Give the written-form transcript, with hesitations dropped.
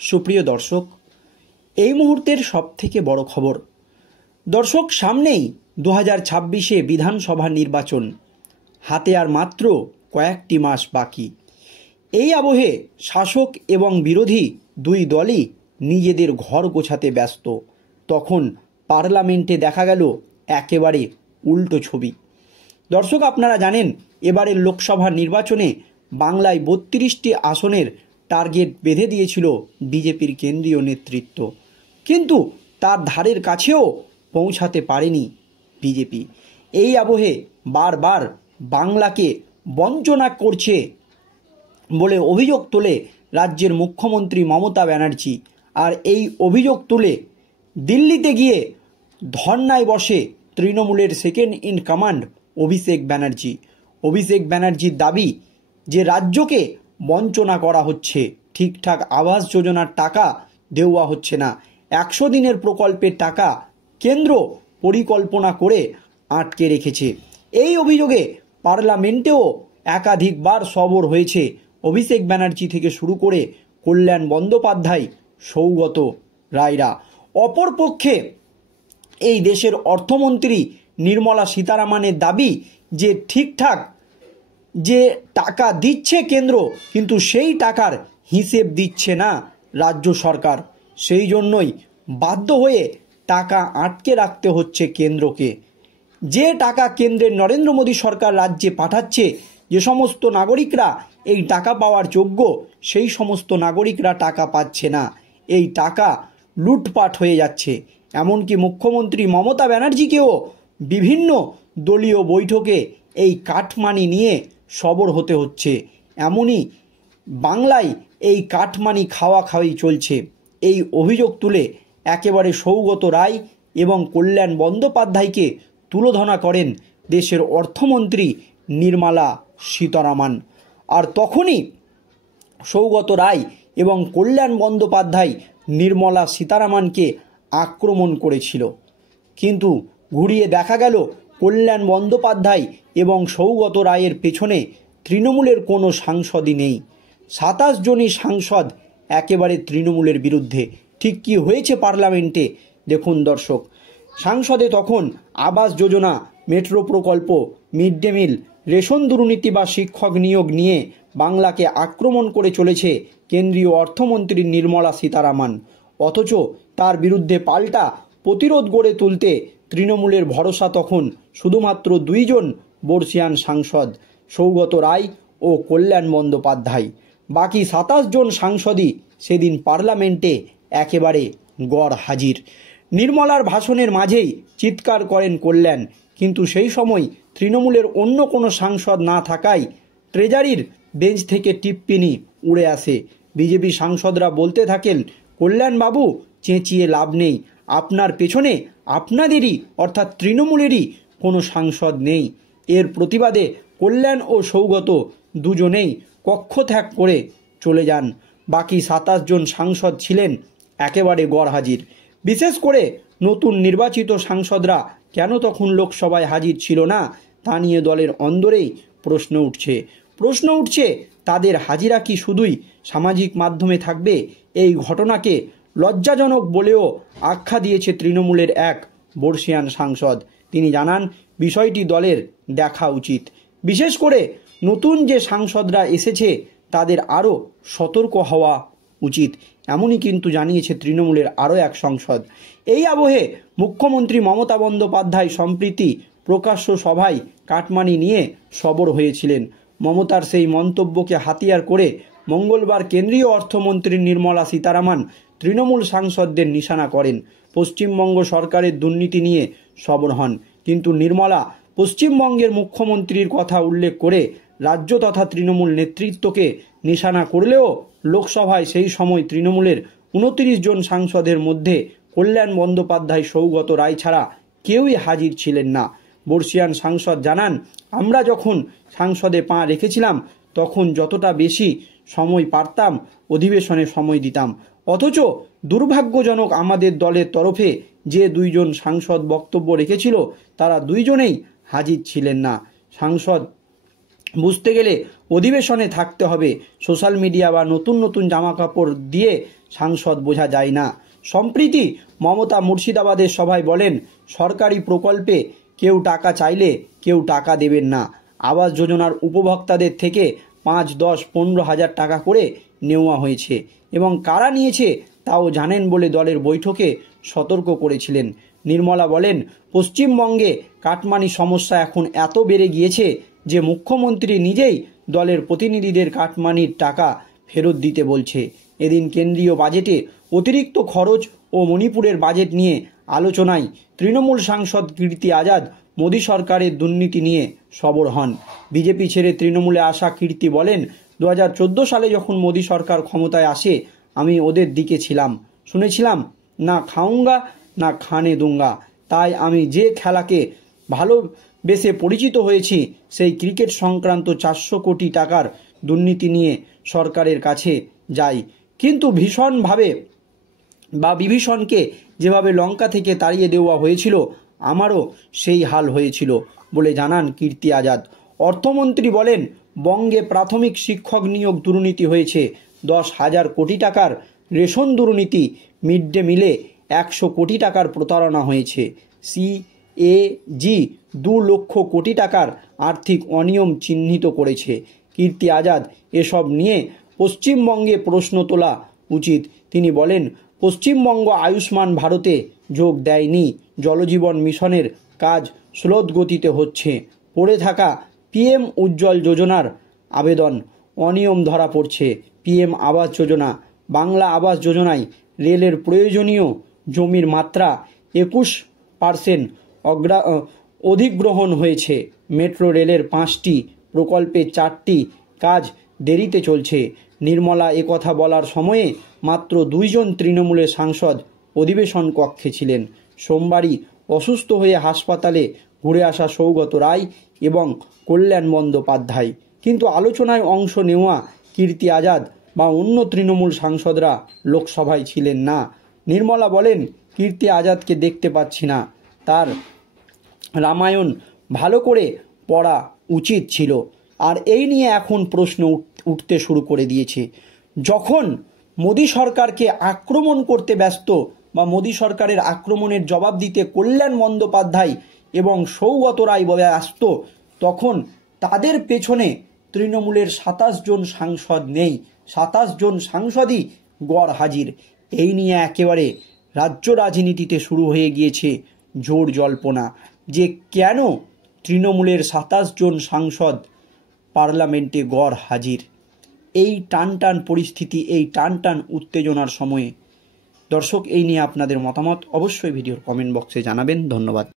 সুপ্রিয় দর্শক, এই মুহূর্তের সবথেকে বড় খবর। দর্শক, সামনেই 2026-এ বিধানসভা নির্বাচন, হাতে আর মাত্র কয়েকটি মাস বাকি। এই আবহে শাসক এবং বিরোধী দুই দলই নিজেদের ঘর গোছাতে ব্যস্ত। তখন পার্লামেন্টে দেখা গেল একেবারে উল্টো ছবি। দর্শক, আপনারা জানেন এবারের লোকসভা নির্বাচনে বাংলায় 32টি আসনের টার্গেট বেঁধে দিয়েছিল বিজেপির কেন্দ্রীয় নেতৃত্ব, কিন্তু তার ধারের কাছেও পৌঁছাতে পারেনি বিজেপি। এই আবহে বারবার বাংলাকে বঞ্চনা করছে বলে অভিযোগ তোলে রাজ্যের মুখ্যমন্ত্রী মমতা ব্যানার্জি। আর এই অভিযোগ তুলে দিল্লিতে গিয়ে ধর্নায় বসে তৃণমূলের second in command Abhishek Banerjee. অভিষেক ব্যানার্জির দাবি যে রাজ্যকে বঞ্চনা করা হচ্ছে, ঠিকঠাক আবাস যোজনার টাকা দেওয়া হচ্ছে না, 100 দিনের প্রকল্পের টাকা কেন্দ্র পরিকল্পনা করে আটকে রেখেছে। এই অভিযোগে পার্লামেন্টেও একাধিকবার সরব হয়েছে অভিষেক ব্যানার্জি থেকে শুরু করে কল্যাণ বন্দ্যোপাধ্যায়, সৌগত রায়রা। অপরপক্ষে এই দেশের অর্থমন্ত্রী নির্মলা সীতারামনের দাবি যে ঠিকঠাক যে টাকা দিচ্ছে কেন্দ্র, কিন্তু সেই টাকার হিসেব দিচ্ছে না রাজ্য সরকার। সেই জন্যই বাধ্য হয়ে টাকা আটকে রাখতে হচ্ছে কেন্দ্রকে। যে টাকা কেন্দ্রের নরেন্দ্র মোদী সরকার রাজ্যে পাঠাচ্ছে, যে সমস্ত নাগরিকরা এই টাকা পাওয়ার যোগ্য, সেই সমস্ত নাগরিকরা টাকা পাচ্ছে না। এই টাকা লুটপাট হয়ে যাচ্ছে। এমনকি মুখ্যমন্ত্রী মমতা ব্যানার্জিকেও বিভিন্ন দলীয় বৈঠকে এই কাটমানি নিয়ে সরব হতে হচ্ছে। এমনই বাংলায় এই কাটমানি খাওয়া খাওয়াই চলছে। এই অভিযোগ তুলে একেবারে সৌগত রায় এবং কল্যাণ বন্দ্যোপাধ্যায়কে তুলোধনা করেন দেশের অর্থমন্ত্রী নির্মলা সীতারামন। আর তখনই সৌগত রায় এবং কল্যাণ বন্দ্যোপাধ্যায় নির্মলা সীতারামনকে আক্রমণ করেছিল, কিন্তু ঘুরিয়ে দেখা গেল কল্যাণ বন্দ্যোপাধ্যায় এবং সৌগত রায়ের পেছনে তৃণমূলের কোনো সাংসদই নেই। 27 জনই সাংসদ একেবারে তৃণমূলের বিরুদ্ধে। ঠিক কী হয়েছে পার্লামেন্টে দেখুন দর্শক। সংসদে তখন আবাস যোজনা, মেট্রো প্রকল্প, মিড ডে মিল, রেশন দুর্নীতি বা শিক্ষক নিয়োগ নিয়ে বাংলাকে আক্রমণ করে চলেছে কেন্দ্রীয় অর্থমন্ত্রী নির্মলা সীতারামন। অথচ তার বিরুদ্ধে পাল্টা প্রতিরোধ গড়ে তুলতে তৃণমূলের ভরসা তখন শুধুমাত্র 2 জন বর্ষিয়ান সাংসদ, সৌগত রায় ও কল্যাণ বন্দ্যোপাধ্যায়। বাকি 27 জন সাংসদই সেদিন পার্লামেন্টে একেবারে গড় হাজির। নির্মলার ভাষণের মাঝেই চিৎকার করেন কল্যাণ, কিন্তু সেই সময় তৃণমূলের অন্য কোনো সাংসদ না থাকায় ট্রেজারির বেঞ্চ থেকে টিপ্পনি উড়ে আসে। বিজেপি সাংসদরা বলতে থাকেন, কল্যাণবাবু চেঁচিয়ে লাভ নেই, আপনার পেছনে আপনাদেরই অর্থাৎ তৃণমূলেরই কোনো সাংসদ নেই। এর প্রতিবাদে কল্যাণ ও সৌগত দুজনেই কক্ষ ত্যাগ করে চলে যান। বাকি 27 জন সাংসদ ছিলেন একেবারে গড়হাজির। বিশেষ করে নতুন নির্বাচিত সাংসদরা কেন তখন লোকসভায় হাজির ছিল না, তা নিয়ে দলের অন্দরেই প্রশ্ন উঠছে তাদের হাজিরা কি শুধুই সামাজিক মাধ্যমে থাকবে? এই ঘটনাকে লজ্জাজনক বলেও আখ্যা দিয়েছে তৃণমূলের এক বর্ষিয়ান সাংসদ। তিনি জানান, বিষয়টি দলের দেখা উচিত। বিশেষ করে নতুন যে সাংসদরা এসেছে তাদের আরও সতর্ক হওয়া উচিত, এমনই কিন্তু জানিয়েছে তৃণমূলের আরও এক সাংসদ। এই আবহে মুখ্যমন্ত্রী মমতা বন্দ্যোপাধ্যায় সম্প্রতি প্রকাশ্য সভায় কাটমানি নিয়ে সরব হয়েছিলেন। মমতার সেই মন্তব্যকে হাতিয়ার করে মঙ্গলবার কেন্দ্রীয় অর্থমন্ত্রী নির্মলা সীতারামন তৃণমূল সাংসদদের নিশানা করেন। পশ্চিমবঙ্গ সরকারের দুর্নীতি নিয়ে সরব হন, কিন্তু নির্মলা পশ্চিমবঙ্গের মুখ্যমন্ত্রীর কথা উল্লেখ করে রাজ্য তথা তৃণমূল নেতৃত্বকে নিশানা করলেও লোকসভায় সেই সময় তৃণমূলের 29 জন সাংসদের মধ্যে কল্যাণ বন্দ্যোপাধ্যায়, সৌগত রায় ছাড়া কেউই হাজির ছিলেন না। বর্ষিয়ান সাংসদ জানান, আমরা যখন সংসদে পা রেখেছিলাম তখন যতটা বেশি সময় পারতাম অধিবেশনে সময় দিতাম, অথচ দুর্ভাগ্যজনক আমাদের দলের তরফে যে 2 জন সাংসদ বক্তব্য রেখেছিল তারা 2 জনেই হাজির ছিলেন না। সাংসদ বুঝতে গেলে অধিবেশনে থাকতে হবে। সোশ্যাল মিডিয়া বা নতুন নতুন জামাকাপড় দিয়ে সাংসদ বোঝা যায় না। সম্প্রীতি মমতা মুর্শিদাবাদের সভায় বলেন, সরকারি প্রকল্পে কেউ টাকা চাইলে কেউ টাকা দেবেন না। আবাস যোজনার উপভোক্তাদের থেকে 5, 10, 15 হাজার টাকা করে নেওয়া হয়েছে এবং কারা নিয়েছে তাও জানেন বলে দলের বৈঠকে সতর্ক করেছিলেন। নির্মলা বলেন, পশ্চিমবঙ্গে কাটমানি সমস্যা এখন এত বেড়ে গিয়েছে যে মুখ্যমন্ত্রী নিজেই দলের প্রতিনিধিদের কাটমানির টাকা ফেরত দিতে বলছে। এদিন কেন্দ্রীয় বাজেটে অতিরিক্ত খরচ ও মণিপুরের বাজেট নিয়ে আলোচনায় তৃণমূল সাংসদ কীর্তি আজাদ মোদী সরকারের দুর্নীতি নিয়ে সরব হন। বিজেপি ছেড়ে তৃণমূলে আসা কীর্তি বলেন, 2014 সালে যখন মোদী সরকার ক্ষমতায় আসে আমি ওদের দিকে ছিলাম, শুনেছিলাম না খাউঙ্গা না খানে দুঙ্গা। তাই আমি যে খেলাকে ভালোবেসে পরিচিত হয়েছি সেই ক্রিকেট সংক্রান্ত 400 কোটি টাকার দুর্নীতি নিয়ে সরকারের কাছে যাই। কিন্তু বিভীষণকে যেভাবে লঙ্কা থেকে তাড়িয়ে দেওয়া হয়েছিল আমারও সেই হাল হয়েছিল বলে জানান কীর্তি আজাদ। অর্থমন্ত্রী বলেন, বঙ্গে প্রাথমিক শিক্ষক নিয়োগ দুর্নীতি হয়েছে 10,000 কোটি টাকার, রেশন দুর্নীতি, মিড ডে মিলে 100 কোটি টাকার প্রতারণা হয়েছে, সিএজি 2 লক্ষ কোটি টাকার আর্থিক অনিয়ম চিহ্নিত করেছে। কীর্তি আজাদ এসব নিয়ে পশ্চিমবঙ্গে প্রশ্ন তোলা উচিত। তিনি বলেন, পশ্চিমবঙ্গ আয়ুষ্মান ভারতে যোগ দেয়নি, জলজীবন মিশনের কাজ স্লোত গতিতে হচ্ছে, পড়ে থাকা পিএম উজ্জ্বল যোজনার আবেদন অনিয়ম ধরা পড়ছে। পিএম আবাস যোজনা, বাংলা আবাস যোজনায় রেলের প্রয়োজনীয় জমির মাত্রা 21% অধিগ্রহণ হয়েছে। মেট্রো রেলের 5টি প্রকল্পে 4টি কাজ দেরিতে চলছে। নির্মলা একথা বলার সময়ে মাত্র 2 জন তৃণমূলের সাংসদ অধিবেশন কক্ষে ছিলেন। সোমবারই অসুস্থ হয়ে হাসপাতালে ঘুরে আসা সৌগত রায় এবং কল্যাণ বন্দ্যোপাধ্যায়, কিন্তু আলোচনায় অংশ নেওয়া কীর্তি আজাদ বা অন্য তৃণমূল সাংসদরা লোকসভায় ছিলেন না। নির্মলা বলেন, কীর্তি আজাদকে দেখতে পাচ্ছি না, তার রামায়ণ ভালো করে পড়া উচিত ছিল। আর এই নিয়ে এখন প্রশ্ন উঠতে শুরু করে দিয়েছে। যখন মোদী সরকারকে আক্রমণ করতে ব্যস্ত বা মোদী সরকারের আক্রমণের জবাব দিতে কল্যাণ বন্দ্যোপাধ্যায় এবং সৌগত রায় ব্যস্ত, তখন তাদের পেছনে তৃণমূলের 27 জন সাংসদ নেই। 27 জন সাংসদই গড় হাজির। এই নিয়ে একেবারে রাজ্য রাজনীতিতে শুরু হয়ে গিয়েছে জোর জল্পনা যে কেন তৃণমূলের 27 জন সাংসদ পার্লামেন্টে গড় হাজির। এই টানটান পরিস্থিতি, এই টানটান উত্তেজনার সময়ে দর্শক, এই নিয়ে আপনাদের মতামত অবশ্যই ভিডিওর কমেন্ট বক্সে জানাবেন। ধন্যবাদ।